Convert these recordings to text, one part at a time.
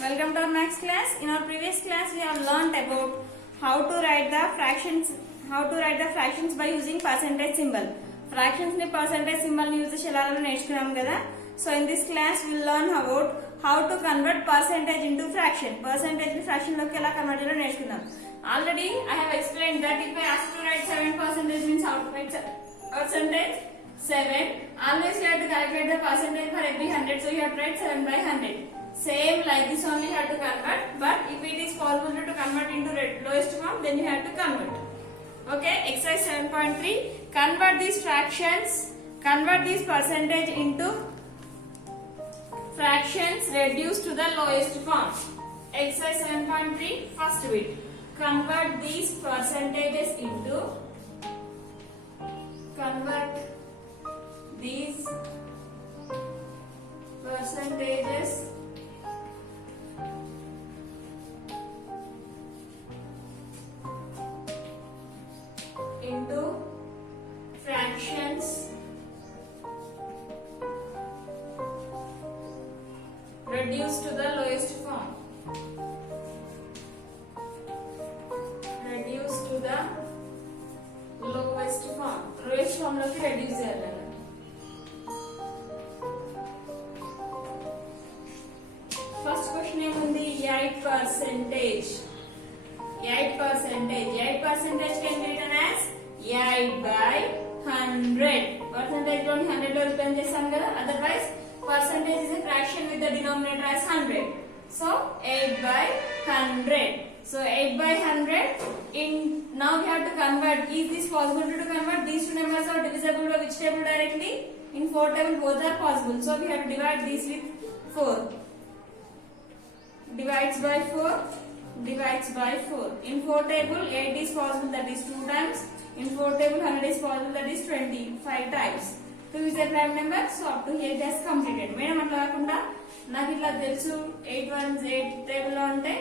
welcome to our maths class. In our previous class we have learnt about how to write the fractions by using percentage symbol. Fractions ni percentage symbol ni use cheyalalo నేర్చుకున్నాం కదా. So in this class we will learn about how to convert percentage into fraction. Percentage ni fraction loki ela convert cheyalo నేర్చుకున్నాం. Already I have explained that if I ask to write 7% means how to write percentage 7. Always you have to calculate the percentage for every 100, so you have to write 7 by 100. Same like this only you have to convert, but if it is possible to convert into lowest form, then you have to convert. Okay, exercise 7.3. Convert these fractions, convert this percentage into fractions reduced to the lowest form. Exercise 7.3, first bit. Convert these percentages into fractions reduced to the lowest form. Reduced to the lowest form. Lowest form loki reduce cheyalana. First question ఏముంది 8%. 8% can be written as 8 by 100. Percentage లోని 100 లో represent చేస్తాం కదా. Otherwise percentage is a fraction with the denominator as 100. So 8 by 100. So 8 by 100 in now we have to convert. Is this possible to convert? These two numbers are divisible by which table directly? In 4 table both are possible. So we have to divide this with 4. Divides by 4. Divides by 4. In 4 table 8 is possible, that is 2 times. In 4 table 100 is possible, that is 25 times. 2 is a prime number, so up to here it has completed. Madam atla kakunda నాకు ఇట్లా తెలుసు 8 ones 8 table లో అంటే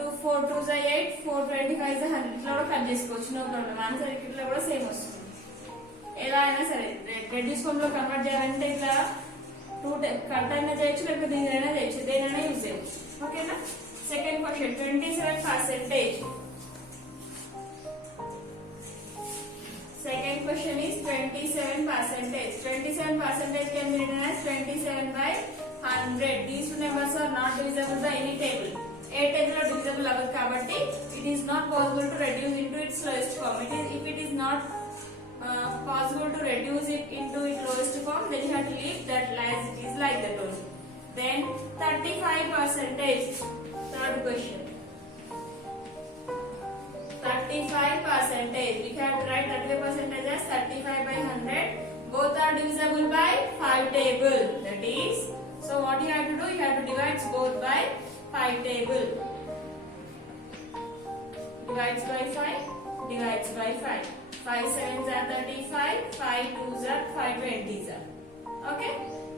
2 4 2s are 8 4 25 is 100 ఇట్లా కూడా cut చేసుకోవచ్చు, no problem. Answer ఇట్లా కూడా సేమ్ వస్తుంది. ఎలా అయినా సరే రెడ్యూస్ ఫామ్ లో కన్వర్ట్ చేయాలంటే ఇట్లా 2 కట్ అయినా చేయొచ్చు, లేకపోతే దీనినైనా చేయొచ్చు, దేనైనా యూజ్ చేయొచ్చు. ఓకేనా. Second question, 27%. Second question is 27%. 27% can be written as 27 by 100. These two numbers are not divisible by any table. A table are divisible avadu kabatti it is not possible to reduce into its lowest form. If it is not possible to reduce it into its lowest form, then you have to leave that as it is, like that only. Then 35%. Third question. 35%. We can write 35% as 35 by 100. Both are divisible by 5 table. That is, so what you have to do? You have to divide both by 5 table. Divides by 5. Divides by 5. 5 7s are 35. 5 2s are 5 20s are. Okay.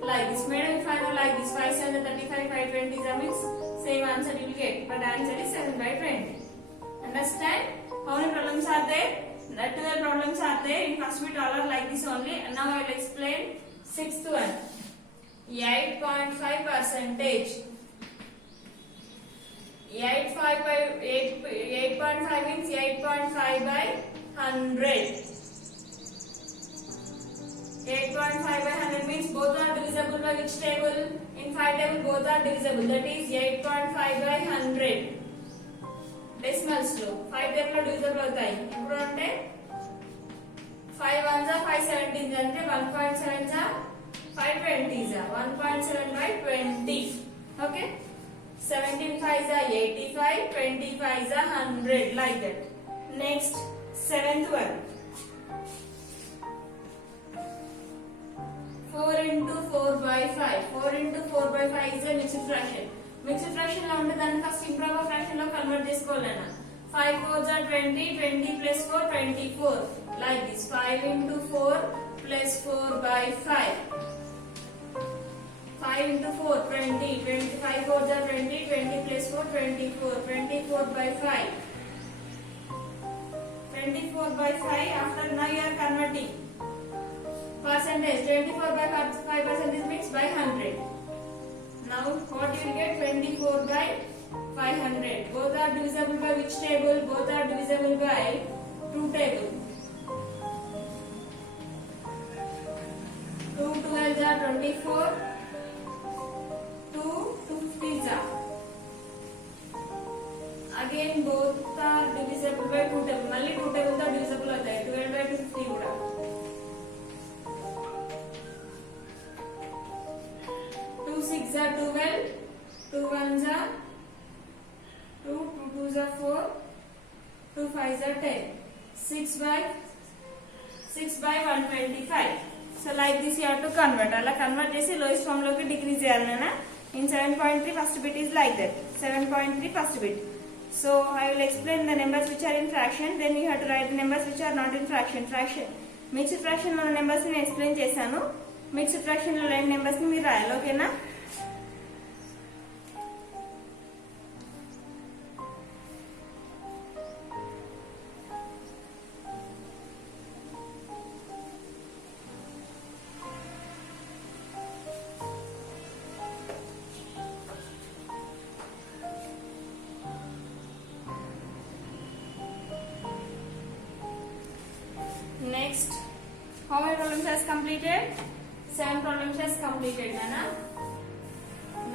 Like this. Madam, if I know like this, 5 7 are 35. 5 20s are means same answer you will get. But answer is 7 by 20. Understand? How many problems are there? 12 problems are there. In first bit all are like this only. And now I will explain sixth one. 8.5%. 8.5 means 8.5 by 100. 8.5 by 100 means both are divisible by which table? In 5 table both are divisible. That is 8.5 by 100. Decimals lo 5 table lo divisible అవుతాయి. ఇప్పుడు అంటే 5 ones are 5 17s అంటే 1.7s are 5 20s are 1.7 by 20. Okay. 17 5s are 85, 25s are 100, like that. Next, seventh one. 4 into 4 by 5. 4 into 4 by 5 is a mixed fraction. Mixed fraction lo unte danni first improper fraction lo convert chesukovalana. 5 4s are 20, 20 plus 4 24, like this. 5 into 4 plus 4 by 5. 5 into 4 20, 25 4s are 20, 20 plus 4 24, 24 by 5. 24 by 5. After now you are converting. Percentage 24 by 5% is mixed by 100. Now what you will get? 24 by 500. Both are divisible by which table? Both are divisible by 2 table. 2 12s are 24. 2 250s are. Again both are divisible by 2 table. Malli 2 table तो divisible होता है. 12 by 250 కూడా. 2 6s are 12. 2 1s are 2. 2 2s are 4. 2 5s are 10. 6 by 125. So like this you have to convert. అలా convert చేసి lowest form లోకి decrease చేయాలి నాన్న. In 7.3 first bit is like that. 7.3 first bit. So I will explain the numbers which are in fraction. Then you have to write the numbers which are not in fraction. Mixed fraction లో numbers ని explain చేశాను. Mixed fraction లో రెండు numbers ని మీరు రాయాలి. ఓకేనా? Next, how many problems has completed? 7 problems has completed, Nana.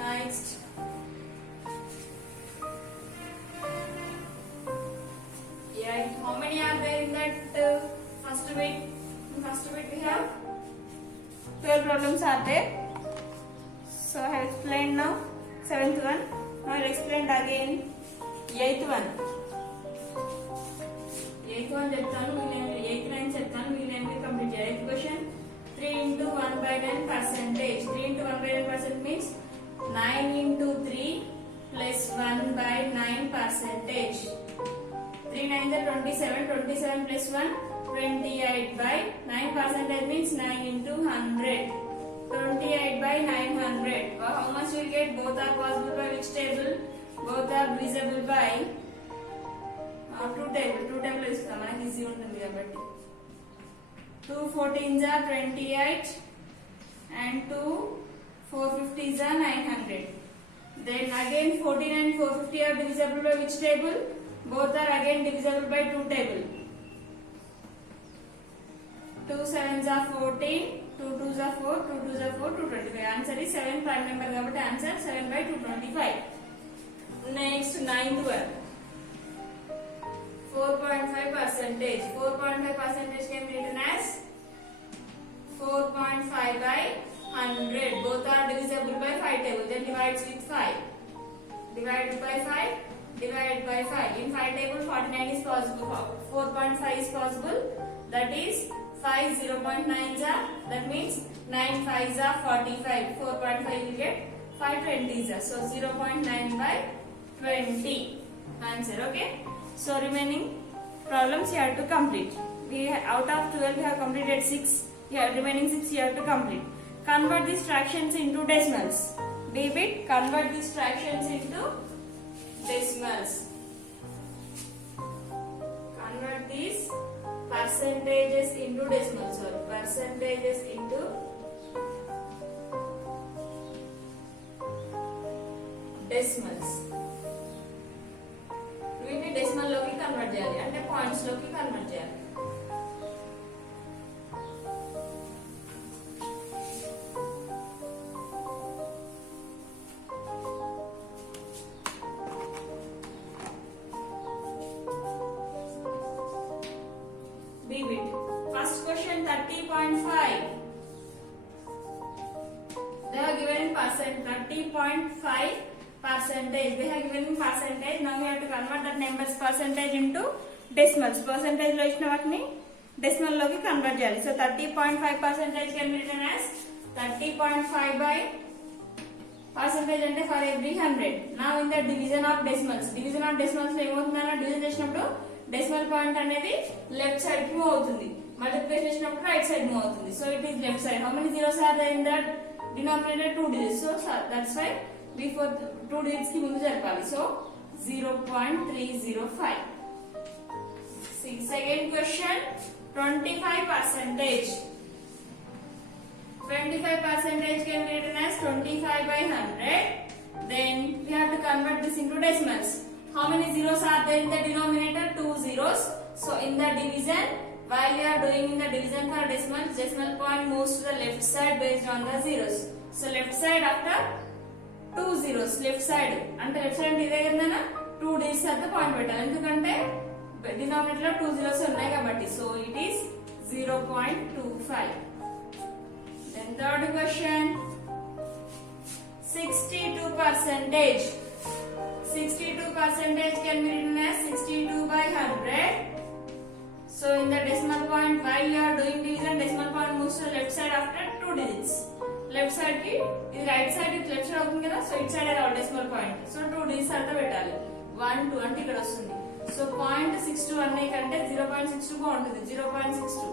Next, yeah, how many are there in that first bit? In first bit we have 12 problems are there. So I have explained now 7th one. Now I will explain again 8th one. 8th one చెప్తాను. 8th 9 చెప్తాను. మీ name complete చేయాలి. Question 3 into 1 by 9 percentage. 3 into 1 by 9 percent means 9 into 3 plus 1 by 9 percentage. 3 9 is 27. 27 plus 1 28 by 9 percentage means 9 into 100. 28 by 900. How much you will get? Both are possible by which table? Both are divisible by 2 table. 2 table ఇస్తాం మనకి easy ఉంటుంది కాబట్టి. 2 14s are 28 and 2 450s are 900. Then again 14 and 450 are divisible by which table? Both are again divisible by 2 table. 2 7s are 14. 2 2s are 4. 2 2s are 4. 225. Answer is 7 prime number కాబట్టి answer 7 by 225. Next 9th one. 4.5 percentage. 4.5 percentage can be written as 4.5 by 100. Both are divisible by 5 table. Then divides with 5. Divided by 5. Divided by 5. In 5 table 49 is possible. 4.5 is possible. That is 5 0.9s are. That means 9 5s are 45. 4.5 will get 5 20s are. So 0.9 by 20. Answer. Okay. So remaining problems you have to complete. Out of 12 we have completed 6. Remaining 6 you have to complete. Convert these fractions into decimals. David, convert these fractions into decimals. Convert these percentages into decimals. Sorry, percentages into decimals. వీటిని decimal లోకి convert చేయాలి అంటే points లోకి convert చేయాలి. B bit. First question 30.5. They have given percent 30.5 percentage. They have given percentage. Now we have to convert that numbers percentage into decimals. Percentage లో ఇచ్చిన వాటిని decimal లోకి కన్వర్ట్ చేయాలి. So 30.5 percentage can be written as 30.5 by percentage అంటే for every 100. Now in the division of decimals. Division of decimals లో ఏమవుతుందన్నా division చేసినప్పుడు decimal point అనేది left side కి మూవ్ అవుతుంది. Multiplication చేసినప్పుడు right side మూవ్ అవుతుంది. So it is left side. How many zeros are there in that denominator? 2 digits. So that's why before 2 digits కి ముందు జరపాలి. So 0.305. Second question 25 percentage. 25 percentage can be written as 25 by 100. Then we have to convert this into decimals. How many zeros are there in the denominator? 2 zeros. So in the division, while you are doing in the division for decimals, decimal point moves to the left side based on the zeros. So left side after 2 zeros, left side. And left side ide kadana 2 digits at the point పెట్టాలి ఎందుకంటే denominator లో 2 zeros ఉన్నాయి కాబట్టి. So it is 0.25. Then third question, 62 percentage. 62 percentage can be written as 62 by 100. So in the decimal point, while you are doing division, decimal point moves to the left side after 2 digits. Left side ki, this right side is left side avutundi kada, so it side is our decimal point. So 2 digits anta petali. 1 2 ante ikkada vastundi. So 0.62 anne kante 0.62 bauntundi. 0.62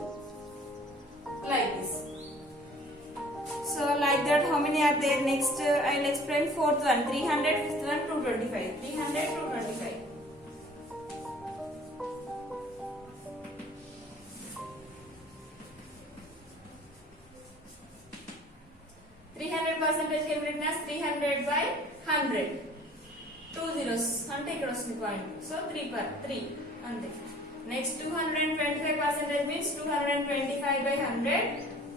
like this. So like that, how many are there? Next I will explain fourth one. 300, fifth one 225. 300, 225. 300 percentage can be written as 300 by 100. 2 zeros ante ikkada vastundi point. So 3 per 3 ante. Next 225 percentage means 225 by 100.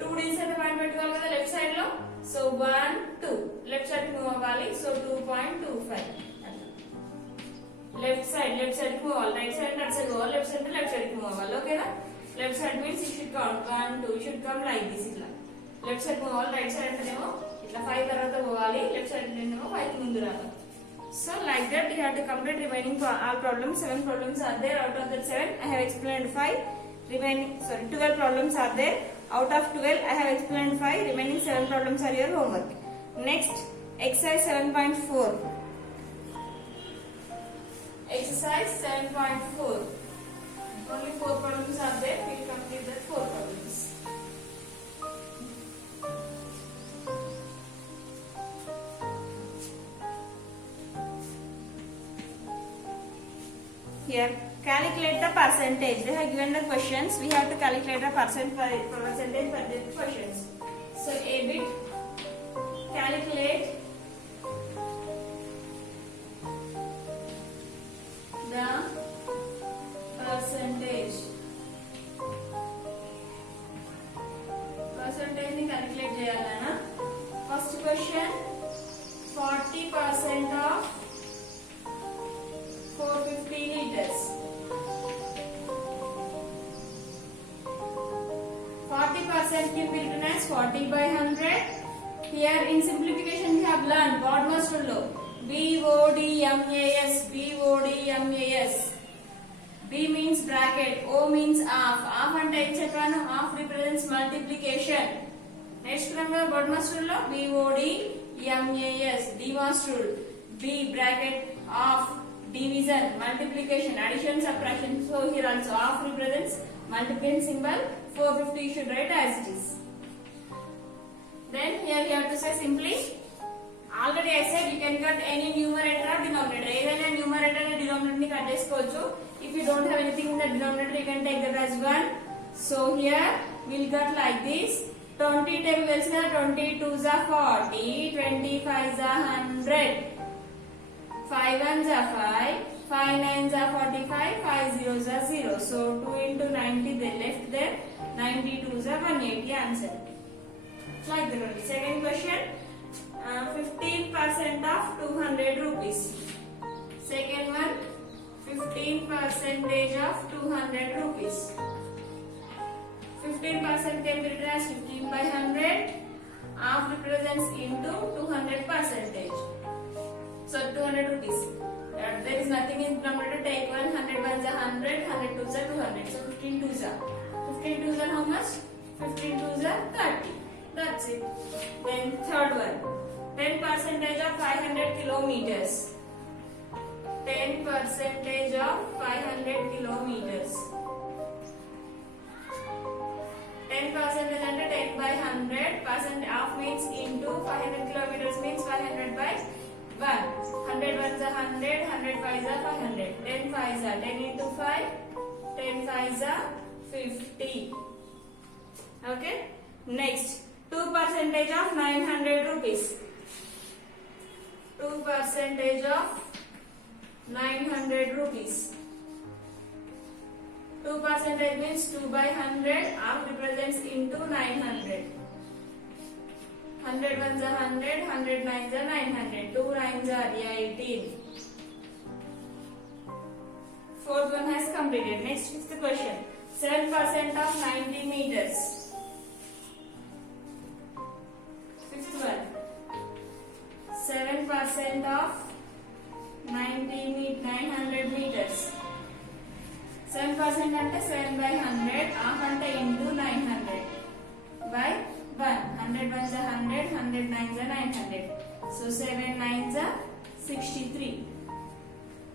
2 digits at the point పెట్టుకోవాలి కదా left side లో. So 1 2 left side move అవ్వాలి. So 2.25. left side move అవ్వాలి. right side that side go. left side move అవ్వాలి. ఓకేనా? left side means you should count 1 2 should come like this ఇట్లా. left side move అవ్వాలి. right side అంటేనేమో ఇట్లా 5 తర్వాత పోవాలి. left side అంటేనేమో 5 కి ముందు రావాలి. So like that you have to complete remaining all problems. 7 problems are there. Out of that 7 I have explained 5. Remaining 12 problems are there. Out of 12 I have explained 5. Remaining 7 problems are your homework. Next exercise 7.4. Exercise 7.4. Only 4 problems are there. We will complete that 4 problems. Here, calculate the percentage. They have given the questions. We have to calculate the percentage for the questions. So, a bit calculate the percentage. Percentage ni calculate cheyalana. First question, 40% of 450 liters. 40% can be written as 40 by 100. Here in simplification we have learned what must we do? BODMAS. BODMAS. B means bracket. O means half. Half and type checkanu. Half represents multiplication. Next number what must we do? BODMAS. D must rule. B bracket half. Division, multiplication, addition, subtraction. So here also half represents multiplication symbol. 450 you should write as it is. Then here you have to say simply. Already I said you can cut any numerator or denominator. Either numerator and denominator ni cut chesukochu. If you don't have anything in the denominator, you can take that as 1. So here we'll cut like this. 20 table wells na 22s are 40, 25s are 100. 5 ones are 5, 5 nines are 45, 5 zeros are 0. So 2 into 90 they left there, 92s are 180 answer. Like that only. Second question, 15% of 200 rupees. Second one, 15% of 200 rupees. 15% can be written as 15 by 100. Half represents into 200 percentage. So 200 rupees. There is nothing in denominator. Take 100 ones are 100, 100 twos are 200. So 15 twos are. 15 twos are how much? 15 twos are 30. That's it. Then third one. 10% of 500 kilometers. 10% of 500 kilometers. 10% అంటే 10 by 100. Percent half means into 500 kilometers means 500 by 1. 100 ones are 100, 100 5s are 500. 10 5s are 10 into 5, 10 5s are 50. Okay. Next, 2% of 900 rupees. 2% of 900 rupees. 2% means 2 by 100. Half represents into 900. 100 ones are 100. 100 nines are 900. 2 nines are 18. Fourth one has completed. Next is the question. 7% of 90 meters. Fifth one. 7% of 900 meters. 7% ante 7 by 100. Half ante into 900 by 1. 100 ones are 100. 100 nines are 900. So 7 nines are 63.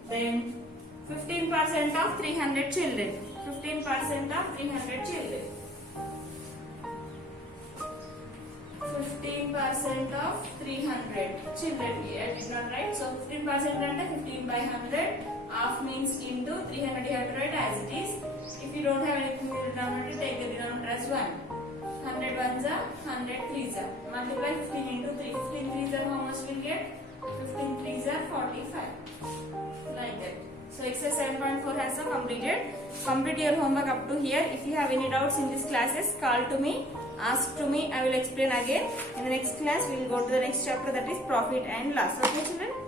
Then 15% of 300 children. 15% of 300 children. 15% of 300 children. I did not write. So 15% ante 15 by 100. Half means into 300 you have to write as it is. If you don't have anything in the denominator, take the denominator as 1. 100 ones are 100 threes are. Multiply 15 into 3. 15 threes are how much we'll get? 15 threes are 45. Like that. So exercise 7.4 has completed. Complete your homework up to here. If you have any doubts in these classes, call to me, ask to me. I will explain again. In the next class, we will go to the next chapter, that is profit and loss. Okay children?